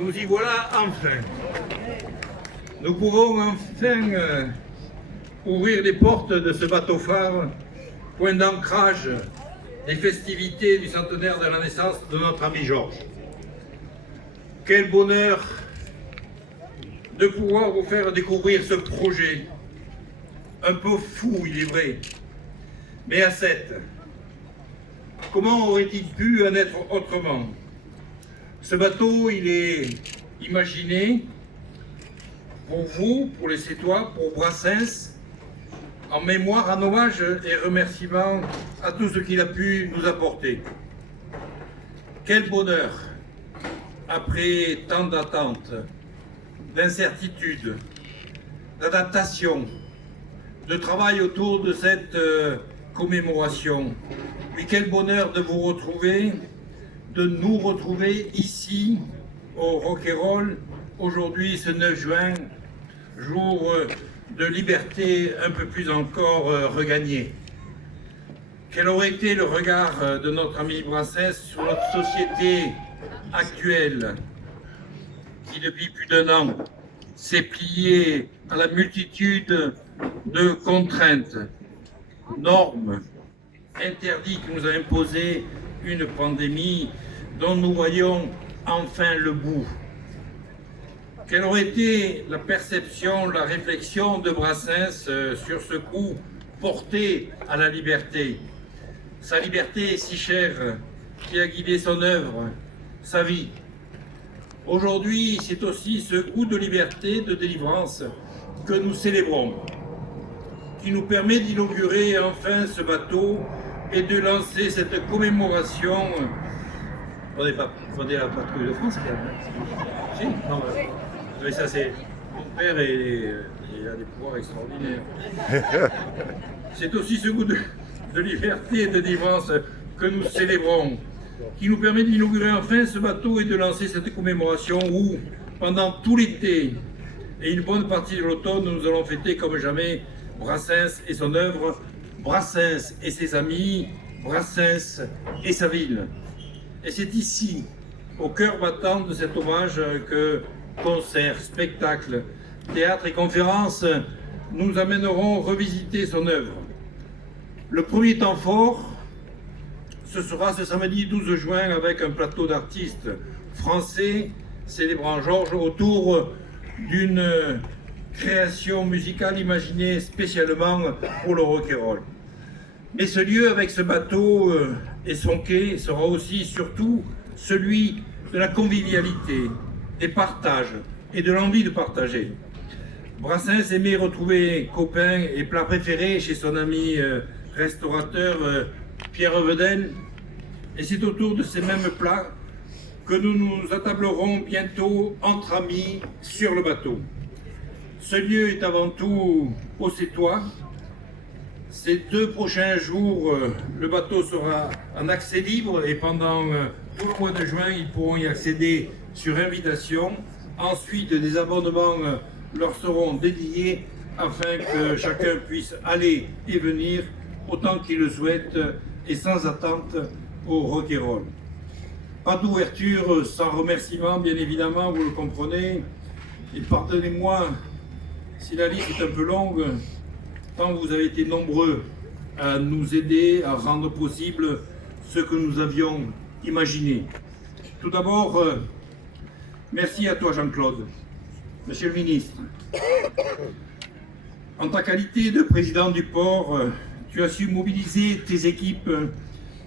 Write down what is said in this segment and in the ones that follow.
Nous y voilà enfin. Nous pouvons enfin ouvrir les portes de ce bateau phare, point d'ancrage des festivités du centenaire de la naissance de notre ami Georges. Quel bonheur de pouvoir vous faire découvrir ce projet, un peu fou il est vrai, mais à 7. Comment aurait-il pu en être autrement? Ce bateau, il est imaginé pour vous, pour les Sétois, pour Brassens, en mémoire, en hommage et remerciement à tout ce qu'il a pu nous apporter. Quel bonheur, après tant d'attentes, d'incertitudes, d'adaptation, de travail autour de cette commémoration. Puis quel bonheur de vous retrouver, de nous retrouver ici au Roquayrol, aujourd'hui ce 9 juin, jour de liberté un peu plus encore regagné. Quel aurait été le regard de notre ami Brassens sur notre société actuelle qui depuis plus d'1 an s'est pliée à la multitude de contraintes, normes, interdits que nous a imposé une pandémie dont nous voyons enfin le bout. Quelle aurait été la perception, la réflexion de Brassens sur ce coup porté à la liberté? Sa liberté si chère qui a guidé son œuvre, sa vie. Aujourd'hui, c'est aussi ce goût de liberté, de délivrance que nous célébrons, qui nous permet d'inaugurer enfin ce bateau et de lancer cette commémoration. On n'est pas fondé la patrouille de France, si, non, mais ça c'est mon père et il a des pouvoirs extraordinaires. C'est aussi ce goût de liberté et de délivrance que nous célébrons, qui nous permet d'inaugurer enfin ce bateau et de lancer cette commémoration où, pendant tout l'été et une bonne partie de l'automne, nous allons fêter comme jamais Brassens et son œuvre, Brassens et ses amis, Brassens et sa ville. Et c'est ici, au cœur battant de cet hommage, que concerts, spectacles, théâtres et conférences nous amèneront revisiter son œuvre. Le premier temps fort, ce sera ce samedi 12 juin avec un plateau d'artistes français célébrant Georges autour d'une création musicale imaginée spécialement pour le Roquayrol. Mais ce lieu avec ce bateau et son quai sera aussi surtout celui de la convivialité, des partages et de l'envie de partager. Brassens aimait retrouver copains et plats préférés chez son ami restaurateur Pierre Vedel, et c'est autour de ces mêmes plats que nous nous attablerons bientôt entre amis sur le bateau. Ce lieu est avant tout aux Sétois. Ces 2 prochains jours, le bateau sera en accès libre et pendant tout le mois de juin, ils pourront y accéder sur invitation. Ensuite, des abonnements leur seront dédiés afin que chacun puisse aller et venir autant qu'il le souhaite et sans attente au Roquayrol. Pas d'ouverture sans remerciement, bien évidemment, vous le comprenez. Et pardonnez-moi si la liste est un peu longue, tant vous avez été nombreux à nous aider à rendre possible ce que nous avions imaginé. Tout d'abord, merci à toi Jean-Claude, Monsieur le ministre. En ta qualité de président du port, tu as su mobiliser tes équipes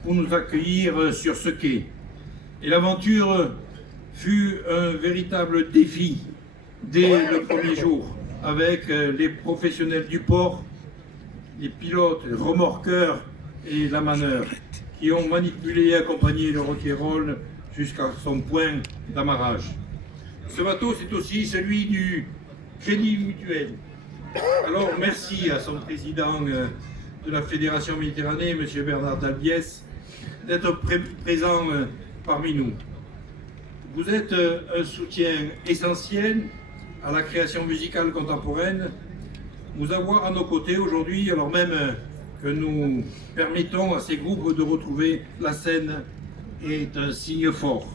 pour nous accueillir sur ce quai. Et l'aventure fut un véritable défi dès le premier jour, avec les professionnels du port, les pilotes, les remorqueurs et la manœuvre, qui ont manipulé et accompagné le Roquayrol jusqu'à son point d'amarrage. Ce bateau, c'est aussi celui du Crédit Mutuel. Alors merci à son président de la Fédération Méditerranée, M. Bernard Dalbiès, d'être présent parmi nous. Vous êtes un soutien essentiel à la création musicale contemporaine. Nous avoir à nos côtés aujourd'hui, alors même que nous permettons à ces groupes de retrouver la scène, est un signe fort.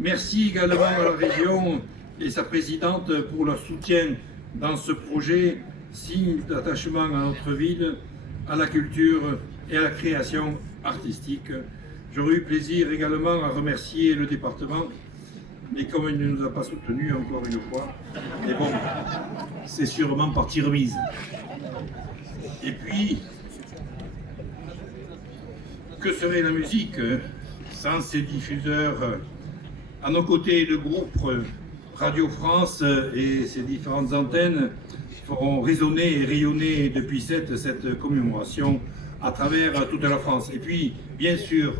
Merci également à la région et sa présidente pour leur soutien dans ce projet, signe d'attachement à notre ville, à la culture et à la création artistique. J'aurais eu plaisir également à remercier le département, mais comme il ne nous a pas soutenus encore une fois, mais bon, c'est sûrement partie remise. Et puis, que serait la musique sans ces diffuseurs? À nos côtés, le groupe Radio France et ses différentes antennes feront résonner et rayonner depuis cette commémoration à travers toute la France. Et puis, bien sûr,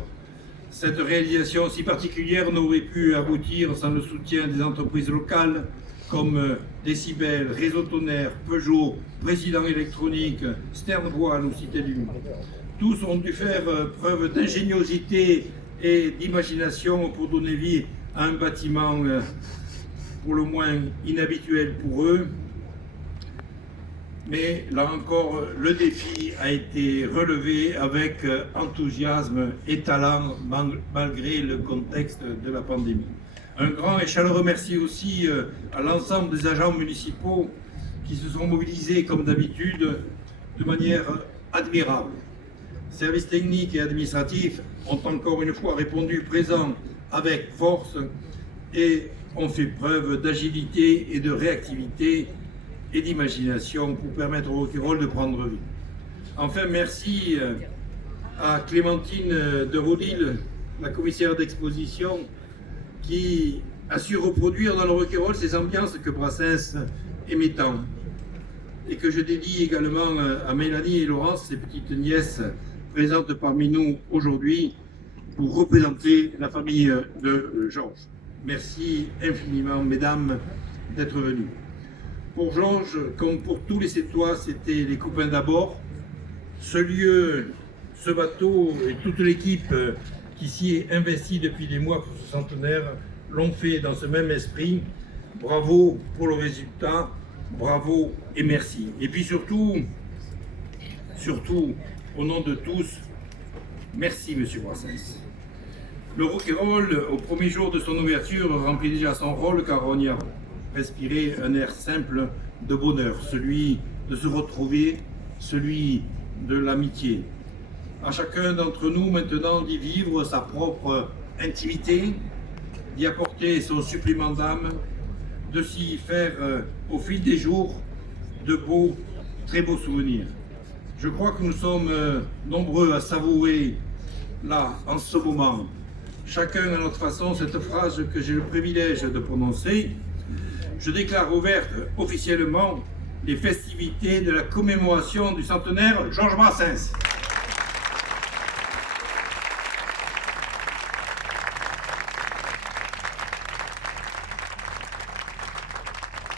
cette réalisation si particulière n'aurait pu aboutir sans le soutien des entreprises locales comme Décibel, Réseau Tonnerre, Peugeot, Président Électronique, Stern Voile ou Cité du Monde. Tous ont dû faire preuve d'ingéniosité et d'imagination pour donner vie à un bâtiment pour le moins inhabituel pour eux. Mais là encore, le défi a été relevé avec enthousiasme et talent malgré le contexte de la pandémie. Un grand et chaleureux merci aussi à l'ensemble des agents municipaux qui se sont mobilisés comme d'habitude de manière admirable. Services techniques et administratifs ont encore une fois répondu présents avec force et ont fait preuve d'agilité et de réactivité et d'imagination pour permettre au rock'n'roll de prendre vie. Enfin, merci à Clémentine de Rodil, la commissaire d'exposition, qui a su reproduire dans le rock'n'roll ces ambiances que Brassens aimait tant. Et que je dédie également à Mélanie et Laurence, ces petites nièces présentes parmi nous aujourd'hui, pour représenter la famille de Georges. Merci infiniment, mesdames, d'être venues. Pour Georges, comme pour tous les Sétois, c'était les copains d'abord. Ce lieu, ce bateau et toute l'équipe qui s'y est investie depuis des mois pour ce centenaire l'ont fait dans ce même esprit. Bravo pour le résultat, bravo et merci. Et puis surtout, au nom de tous, merci Monsieur Brassens. Le rock'n'roll, au premier jour de son ouverture, remplit déjà son rôle car on y a respiré un air simple de bonheur, celui de se retrouver, celui de l'amitié. À chacun d'entre nous maintenant d'y vivre sa propre intimité, d'y apporter son supplément d'âme, de s'y faire au fil des jours de beaux, très beaux souvenirs. Je crois que nous sommes nombreux à savourer là, en ce moment, chacun à notre façon, cette phrase que j'ai le privilège de prononcer. Je déclare ouvertes officiellement les festivités de la commémoration du centenaire Georges Brassens.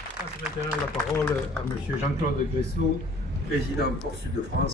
Je passe maintenant la parole à M. Jean-Claude Gressot, président Port Sud de France.